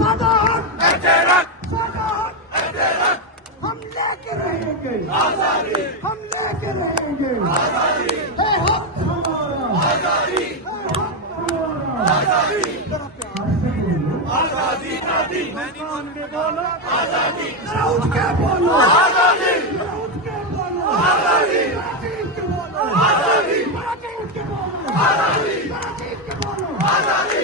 सादा हक एहतराम सादा हक एहतराम हम लेके रहेंगे आजादी हम लेके रहेंगे आजादी है हक हमारा आजादी है हक हमारा आजादी आजादी आजादी बोलो आजादी जरा उठ के बोलो आजादी जरा उठ के बोलो आजादी कराची उठ के बोलो आजादी कराची उठ के बोलो आजादी कराची उठ के बोलो आजादी